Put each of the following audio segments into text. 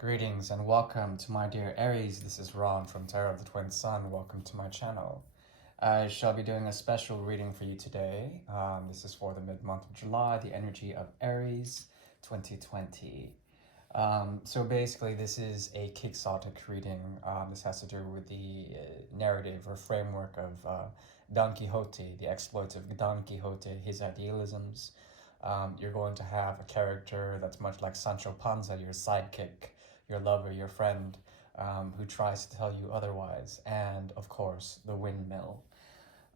Greetings and welcome to my dear Aries. This is Ron from Tarot of the Twin Sun. Welcome to my channel. I shall be doing a special reading for you today. This is for the mid-month of July, the energy of Aries 2020. So basically, this is a Quixote reading. This has to do with the narrative or framework of Don Quixote, the exploits of Don Quixote, his idealisms. You're going to have a character that's much like Sancho Panza, your sidekick, your lover, your friend, who tries to tell you otherwise, and of course, the windmill.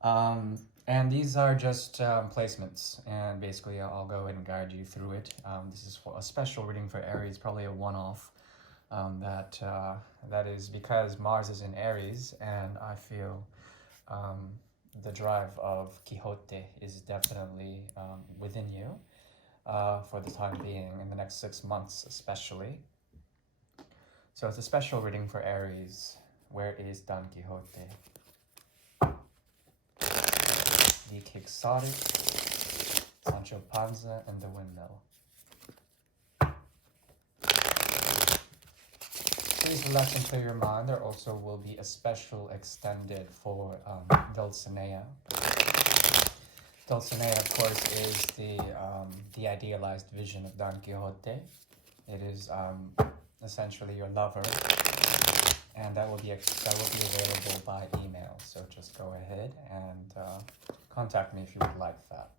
And these are just placements, and basically I'll go ahead and guide you through it. This is for a special reading for Aries, probably a one-off. That is because Mars is in Aries, and I feel the drive of Quixote is definitely within you for the time being, in the next 6 months especially. So it's a special reading for Aries. Where is Don Quixote? The Quixotic, Sancho Panza, and the windmill. Please relax and clear your mind. There also will be a special extended for Dulcinea. Dulcinea, of course, is the idealized vision of Don Quixote. It is essentially your lover, and that will be available by email. So just go ahead and contact me if you would like that.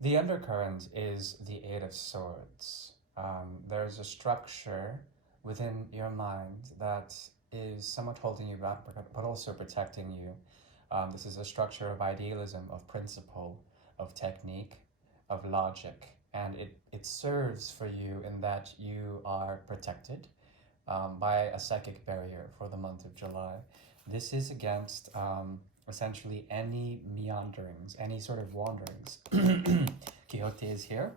The undercurrent is the Eight of Swords. There's a structure within your mind that is somewhat holding you back, but also protecting you. This is a structure of idealism, of principle, of technique, of logic, and it serves for you in that you are protected by a psychic barrier for the month of July. This is against essentially any meanderings, any sort of wanderings. Quixote is here,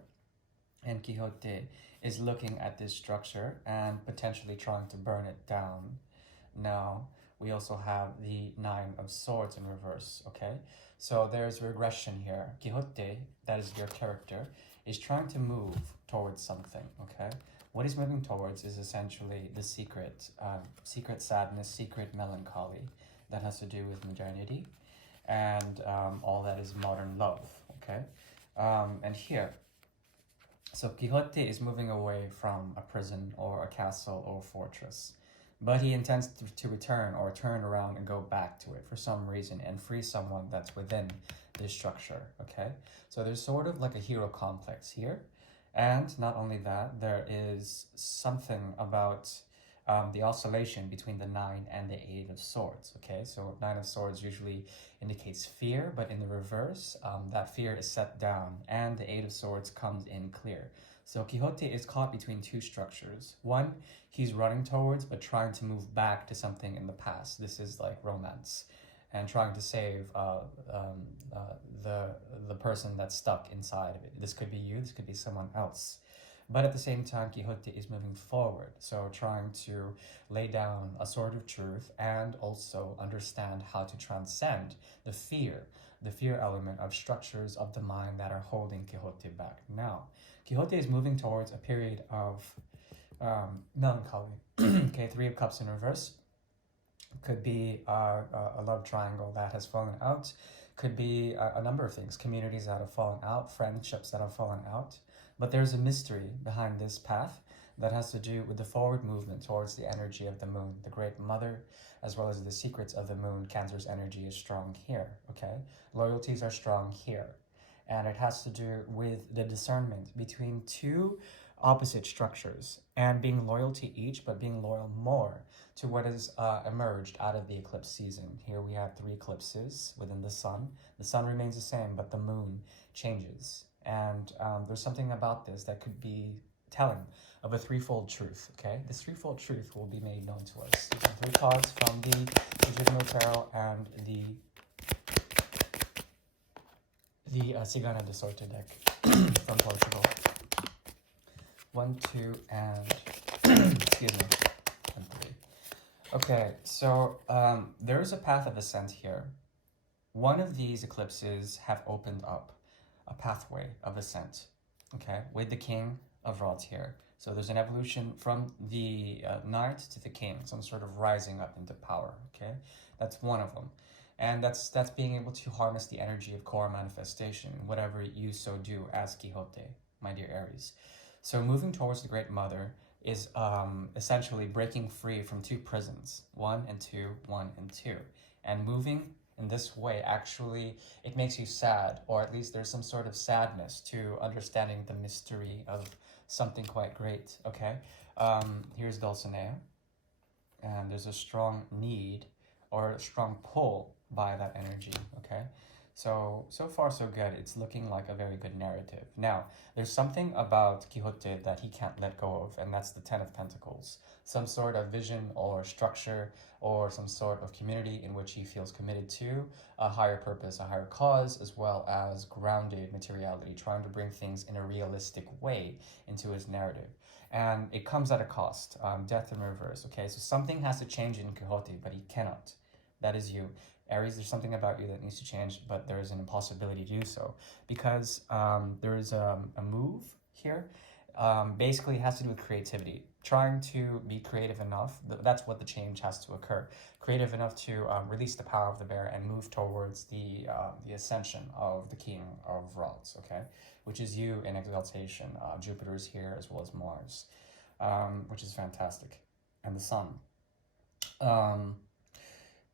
and Quixote is looking at this structure and potentially trying to burn it down. Now, we also have the Nine of Swords in reverse, okay? So there's regression here. Quixote, that is your character, is trying to move towards something, okay? What he's moving towards is essentially the secret sadness, secret melancholy that has to do with modernity and all that is modern love, okay? And here, so Quixote is moving away from a prison or a castle or fortress, but he intends to return or turn around and go back to it for some reason and free someone that's within this structure, okay? So there's sort of like a hero complex here. And not only that, there is something about the oscillation between the Nine and the Eight of Swords, okay? So Nine of Swords usually indicates fear, but in the reverse, that fear is set down and the Eight of Swords comes in clear. So Quixote is caught between two structures. One, he's running towards, but trying to move back to something in the past. This is like romance and trying to save the person that's stuck inside of it. This could be you, this could be someone else. But at the same time, Quixote is moving forward, so trying to lay down a sort of truth and also understand how to transcend the fear element of structures of the mind that are holding Quixote back. Now, Quixote is moving towards a period of melancholy. Okay, Three of Cups in reverse. Could be a love triangle that has fallen out. Could be a number of things. Communities that have fallen out, friendships that have fallen out. But there's a mystery behind this path that has to do with the forward movement towards the energy of the moon, the Great Mother, as well as the secrets of the moon. Cancer's energy is strong here, okay? Loyalties are strong here. And it has to do with the discernment between two opposite structures and being loyal to each, but being loyal more to what has emerged out of the eclipse season. Here we have 3 eclipses within the sun. The sun remains the same, but the moon changes. And there's something about this that could be telling of a threefold truth, okay? This threefold truth will be made known to us. These are 3 cards from the Legitimate Tarot and the Cigana de Sorte deck from Portugal. 1, 2, and excuse me, and 3. Okay, so there is a path of ascent here. One of these eclipses have opened up a pathway of ascent, okay, with the King of Rods here. So there's an evolution from the knight to the king, some sort of rising up into power, okay? That's one of them. And that's being able to harness the energy of core manifestation, whatever you so do as Quixote, my dear Aries. So moving towards the Great Mother is essentially breaking free from 2 prisons, 1 and 2, 1 and 2. And moving in this way, actually, it makes you sad, or at least there's some sort of sadness to understanding the mystery of something quite great, okay? Here's Dulcinea, and there's a strong need or a strong pull by that energy, okay? So far so good. It's looking like a very good narrative. Now, there's something about Quixote that he can't let go of, and that's the 10 of Pentacles. Some sort of vision or structure or some sort of community in which he feels committed to a higher purpose, a higher cause, as well as grounded materiality, trying to bring things in a realistic way into his narrative. And it comes at a cost, death in reverse, okay? So something has to change in Quixote, but he cannot. That is you. Aries, there's something about you that needs to change, but there is an impossibility to do so because there is a move here. Basically, it has to do with creativity. Trying to be creative enough, that's what the change has to occur. Creative enough to release the power of the bear and move towards the ascension of the King of Rods, okay? Which is you in exaltation. Jupiter is here as well as Mars, which is fantastic. And the Sun.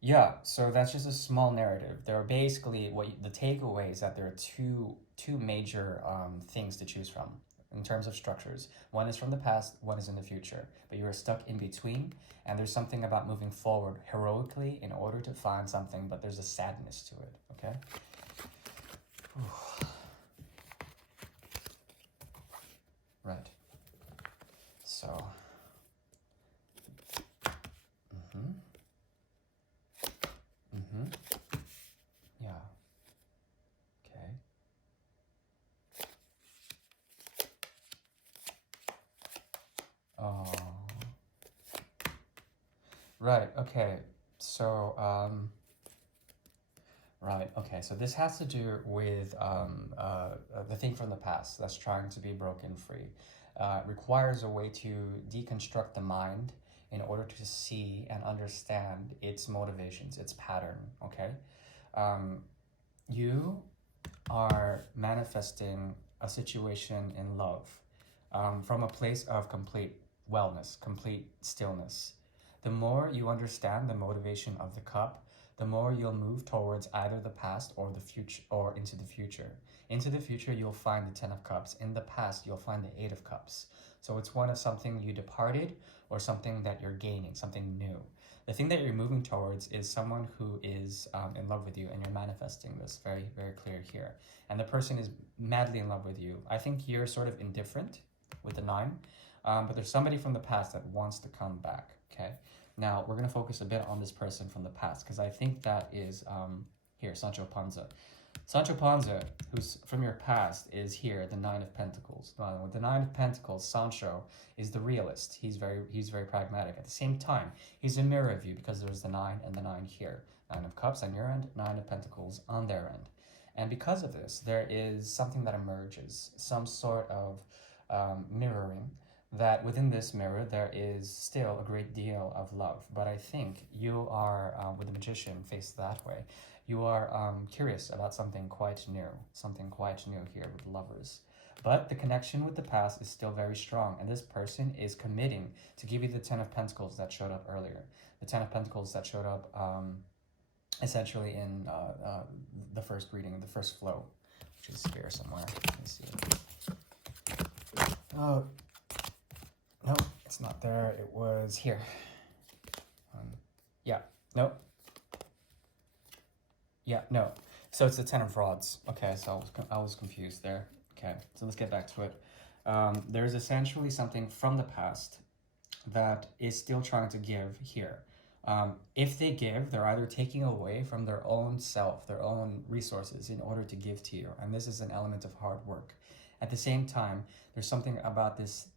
Yeah, so that's just a small narrative. There are basically the takeaway is that there are two major things to choose from in terms of structures. One is from the past, one is in the future, but you are stuck in between, and there's something about moving forward heroically in order to find something, but there's a sadness to it, okay? Right. So. Yeah. Okay. Oh. Right. Okay. So, right. Okay. So this has to do with the thing from the past that's trying to be broken free. Requires a way to deconstruct the mind in order to see and understand its motivations, its pattern, okay? You are manifesting a situation in love from a place of complete wellness, complete stillness. The more you understand the motivation of the cup, the more you'll move towards either the past or the future or into the future. Into the future, you'll find the 10 of cups. In the past, you'll find the 8 of cups. So it's one of something you departed or something that you're gaining, something new. The thing that you're moving towards is someone who is in love with you, and you're manifesting this very, very clear here. And the person is madly in love with you. I think you're sort of indifferent with the 9, but there's somebody from the past that wants to come back, okay? Now, we're going to focus a bit on this person from the past, because I think that is, here, Sancho Panza. Sancho Panza, who's from your past, is here, the 9 of Pentacles. With the 9 of Pentacles, Sancho is the realist. He's very pragmatic. At the same time, he's a mirror of you because there's the 9 and the 9 here. 9 of Cups on your end, 9 of Pentacles on their end. And because of this, there is something that emerges, some sort of mirroring, that within this mirror, there is still a great deal of love. But I think you are, with the Magician faced that way, you are curious about something quite new here with lovers. But the connection with the past is still very strong, and this person is committing to give you the 10 of Pentacles that showed up earlier. The 10 of Pentacles that showed up essentially in the first reading, the first flow, which is here somewhere. Let me see. No, it's not there. It was here. Yeah, no. Yeah, no. So it's the Ten of Rods. Okay, so I was confused there. Okay, so let's get back to it. There's essentially something from the past that is still trying to give here. If they give, they're either taking away from their own self, their own resources in order to give to you, and this is an element of hard work. At the same time, there's something about this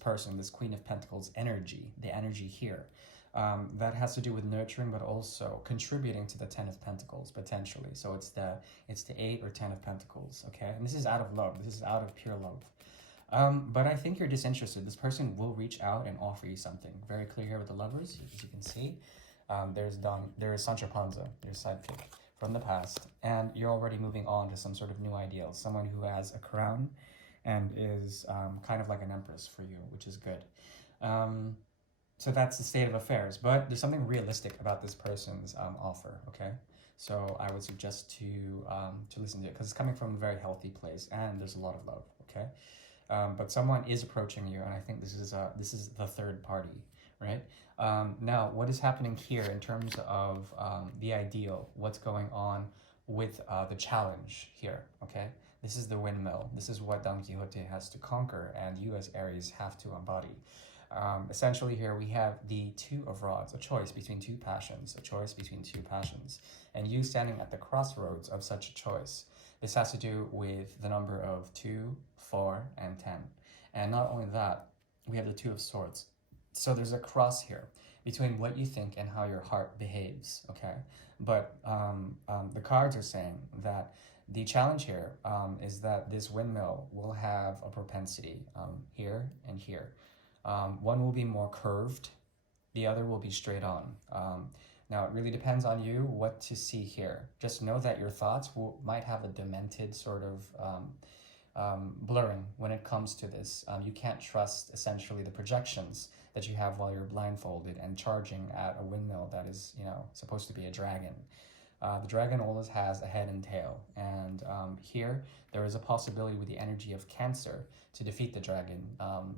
person, this Queen of Pentacles energy, the energy here, that has to do with nurturing, but also contributing to the Ten of Pentacles potentially. So it's the 8 or 10 of Pentacles, okay? And this is out of love. This is out of pure love. But I think you're disinterested. This person will reach out and offer you something. Very clear here with the lovers, as you can see. There's Sancho Panza, your sidekick from the past, and you're already moving on to some sort of new ideal. Someone who has a crown and is kind of like an empress for you, which is good. So that's the state of affairs. But there's something realistic about this person's offer. Okay, so I would suggest to listen to it because it's coming from a very healthy place and there's a lot of love. Okay. But someone is approaching you, and I think this is the third party, right? Now, what is happening here in terms of the ideal? What's going on with the challenge here? Okay, this is the windmill. This is what Don Quixote has to conquer, and you as Aries have to embody. Essentially, here we have the Two of Rods, a choice between two passions, and you standing at the crossroads of such a choice. This has to do with the number of 2, 4, and 10. And not only that, we have the Two of Swords. So there's a cross here between what you think and how your heart behaves, okay? But the cards are saying that the challenge here is that this windmill will have a propensity here and here. One will be more curved, the other will be straight on. Now, it really depends on you what to see here. Just know that your thoughts might have a demented sort of blurring when it comes to this. You can't trust, essentially, the projections that you have while you're blindfolded and charging at a windmill that is, supposed to be a dragon. The dragon always has a head and tail, and here there is a possibility with the energy of Cancer to defeat the dragon,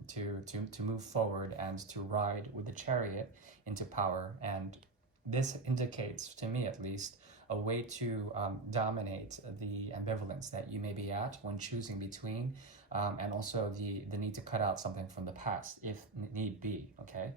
to move forward and to ride with the chariot into power. And this indicates, to me at least, a way to dominate the ambivalence that you may be at when choosing between, and also the need to cut out something from the past if need be, okay?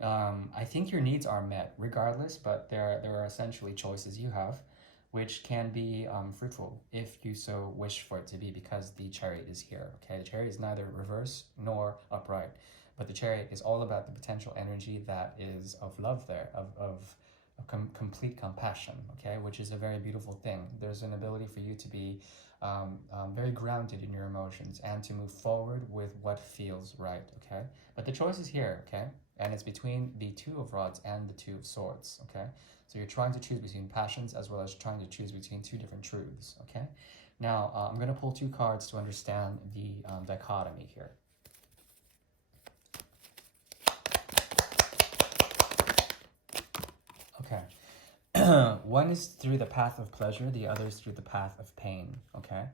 I think your needs are met regardless, but there are essentially choices you have which can be fruitful if you so wish for it to be, because the chariot is here, okay? The chariot is neither reverse nor upright, but the chariot is all about the potential energy that is of love there, of complete compassion, okay, which is a very beautiful thing. There's an ability for you to be very grounded in your emotions and to move forward with what feels right, okay? But the choice is here, okay? And it's between the Two of Rods and the Two of Swords, okay? So you're trying to choose between passions as well as trying to choose between two different truths, okay? Now, I'm going to pull 2 cards to understand the dichotomy here. Okay. One is through the path of pleasure, the other is through the path of pain, okay?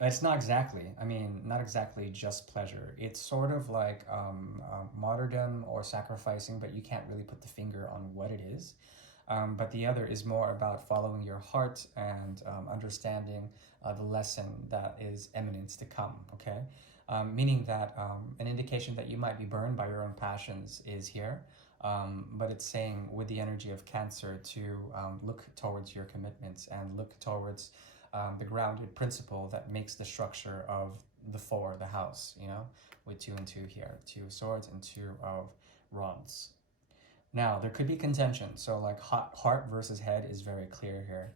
It's not exactly just pleasure. It's sort of like martyrdom or sacrificing, but you can't really put the finger on what it is. But the other is more about following your heart and understanding the lesson that is imminent to come, okay? Meaning that an indication that you might be burned by your own passions is here. But it's saying with the energy of Cancer to look towards your commitments and look towards the grounded principle that makes the structure of the 4, the house, with 2 and 2 here, 2 of Swords and 2 of Rods. Now, there could be contention. So like heart versus head is very clear here.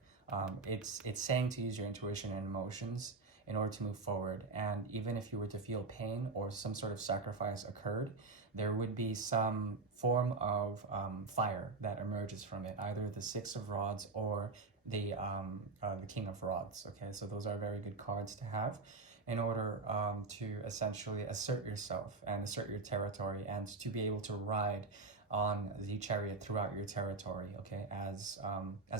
It's saying to use your intuition and emotions in order to move forward. And even if you were to feel pain or some sort of sacrifice occurred, there would be some form of fire that emerges from it, either the 6 of Rods or the King of Rods. Okay, so those are very good cards to have in order to essentially assert yourself and assert your territory and to be able to ride on the chariot throughout your territory, okay, as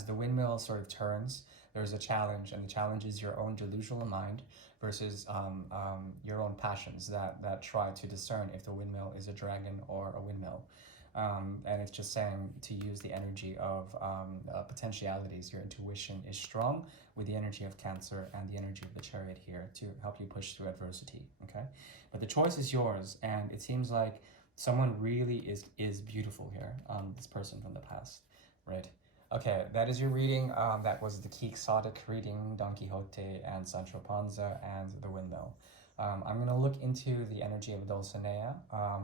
the windmill sort of turns, There's a challenge, and the challenge is your own delusional mind versus your own passions that try to discern if the windmill is a dragon or a windmill. And it's just saying to use the energy of potentialities. Your intuition is strong with the energy of Cancer and the energy of the Chariot here to help you push through adversity. Okay, but the choice is yours, and it seems like someone really is beautiful here. This person from the past, right? Okay, that is your reading. That was the Quixote reading, Don Quixote and Sancho Panza and the windmill. I'm going to look into the energy of Dulcinea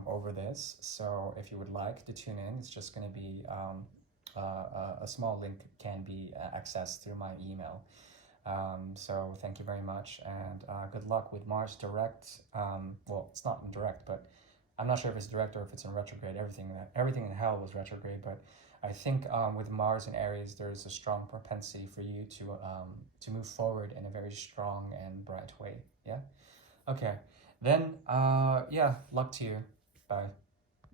over this. So if you would like to tune in, it's just going to be a small link can be accessed through my email. So thank you very much, and good luck with Mars direct. Well, it's not in direct, but I'm not sure if it's direct or if it's in retrograde. Everything in hell was retrograde, but I think with Mars and Aries, there's a strong propensity for you to move forward in a very strong and bright way. Yeah. Okay. Then yeah, luck to you. Bye.